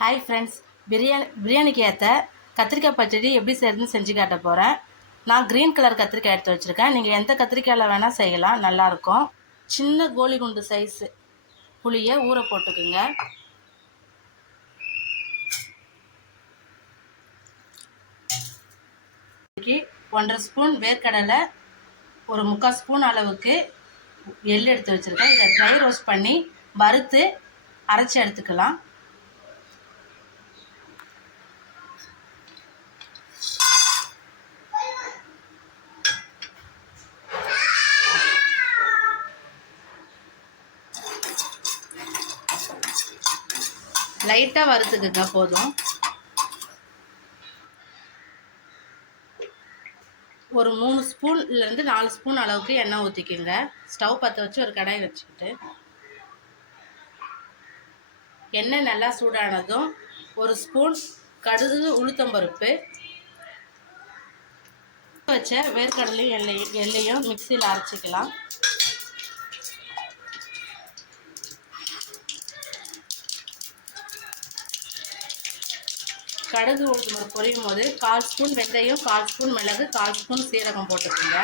Hi friends, பிரியாணிக்கு ஏற்ற கத்திரிக்காய் பச்சடி எப்படி செய்யறதுன்னு செஞ்சு காட்ட போகிறேன். நான் க்ரீன் கலர் கத்திரிக்காய் எடுத்து வச்சுருக்கேன். நீங்கள் எந்த கத்திரிக்காயில் வேணால் செய்யலாம், நல்லாயிருக்கும். சின்ன கோலி குண்டு சைஸு புளியை ஊற போட்டுக்குங்க. இன்னைக்கு 1.5 ஸ்பூன் வேர்க்கடலை, ஒரு 3/4 ஸ்பூன் அளவுக்கு எள்ளு எடுத்து வச்சுருக்கேன். இதை ட்ரை ரோஸ்ட் பண்ணி வறுத்து அரைச்சி எடுத்துக்கலாம். லைட்டாக வறுத்துக்குங்க போதும். ஒரு 3 ஸ்பூன்லேருந்து 4 ஸ்பூன் அளவுக்கு எண்ணெய் ஊற்றிக்குங்க. ஸ்டவ் பற்ற வச்சு ஒரு கடாய் வச்சுக்கிட்டு எண்ணெய் நல்லா சூடானதும் 1 ஸ்பூன் கடுகு, உளுத்தம்பருப்பு, வச்ச வேர்க்கடலையும் எள்ளையும் மிக்சியில் அரைச்சிக்கலாம். கடுகு உளுத்தம்பருப்பு பொரியும் போது 1/4 ஸ்பூன் வெந்தயம், 1/4 ஸ்பூன் மிளகு, 1/4 ஸ்பூன் சீரகம் போட்டுக்கோங்க.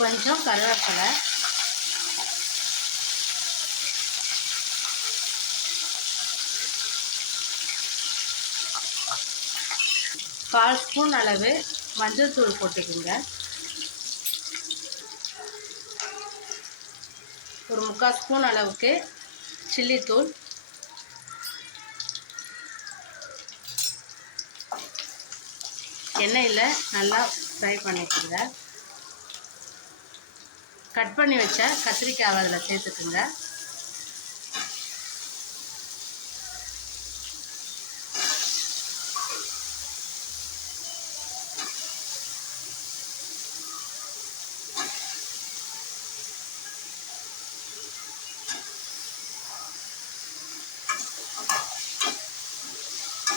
கொஞ்சம் கருவேப்பிலை, கால் ஸ்பூன் அளவு மஞ்சள் தூள் போட்டுக்கோங்க. ஒரு 3/4 ஸ்பூன் அளவுக்கு சில்லி தூள், எண்ணெயில் நல்லா ஃப்ரை பண்ணிக்கோங்க. கட் பண்ணி வச்ச கத்திரிக்காய் அதில் சேர்த்துக்குங்க.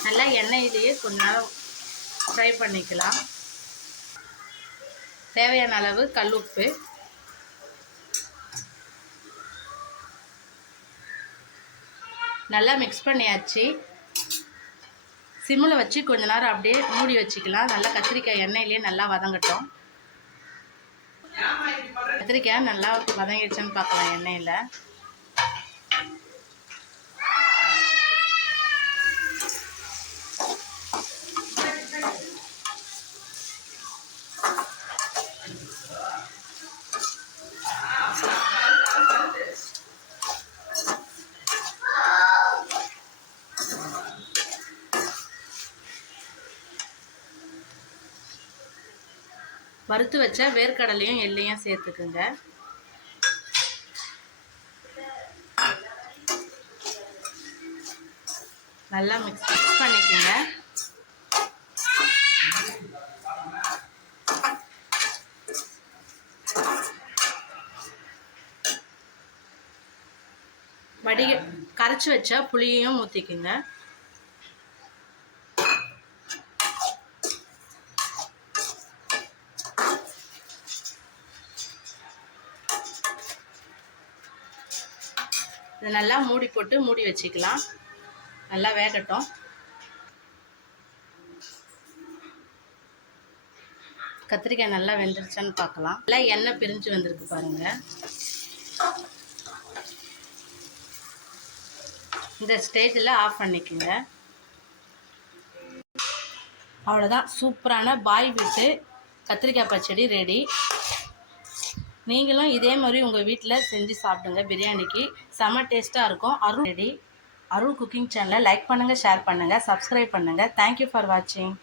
நல்லா எண்ணெயிலேயே கொஞ்ச நேரம் ஃப்ரை பண்ணிக்கலாம். தேவையான அளவு கல்லுப்பு, நல்லா மிக்ஸ் பண்ணியாச்சு. சிம்மில் வச்சு கொஞ்ச நேரம் அப்படியே மூடி வச்சுக்கலாம். நல்லா கத்திரிக்காய் எண்ணெயிலேயே நல்லா வதங்கட்டும். கத்திரிக்காய் நல்லா வதங்கிடுச்சுன்னு பார்க்கலாம் எண்ணெயில். வறுத்து வச்ச வேர்க்கடலையும் எள்ளையும் சேர்த்துக்குங்க. நல்லா மிக்ஸ் பண்ணிக்கோங்க. கரைச்சி வச்ச புளியையும் ஊற்றிக்குங்க. இதை நல்லா மூடி வச்சுக்கலாம். நல்லா வேகட்டும். கத்திரிக்காய் நல்லா வெந்துருச்சான்னு பார்க்கலாம். நல்லா எண்ணெய் பிரிஞ்சு வந்திருக்கு பாருங்க. இந்த ஸ்டேஜில் ஆஃப் பண்ணிக்கோங்க. அவ்வளோதான், சூப்பரான பாய் வீட்டு கத்திரிக்காய் பச்சடி ரெடி. நீங்களும் இதே மாதிரி உங்கள் வீட்டில் செஞ்சு சாப்பிடுங்க. பிரியாணிக்கு செம்ம டேஸ்ட்டாக இருக்கும். அருள் ரெடி. அருள் குக்கிங் சேனலை லைக் பண்ணுங்கள், ஷேர் பண்ணுங்கள், சப்ஸ்கிரைப் பண்ணுங்கள். தேங்க்யூ ஃபார் வாட்சிங்.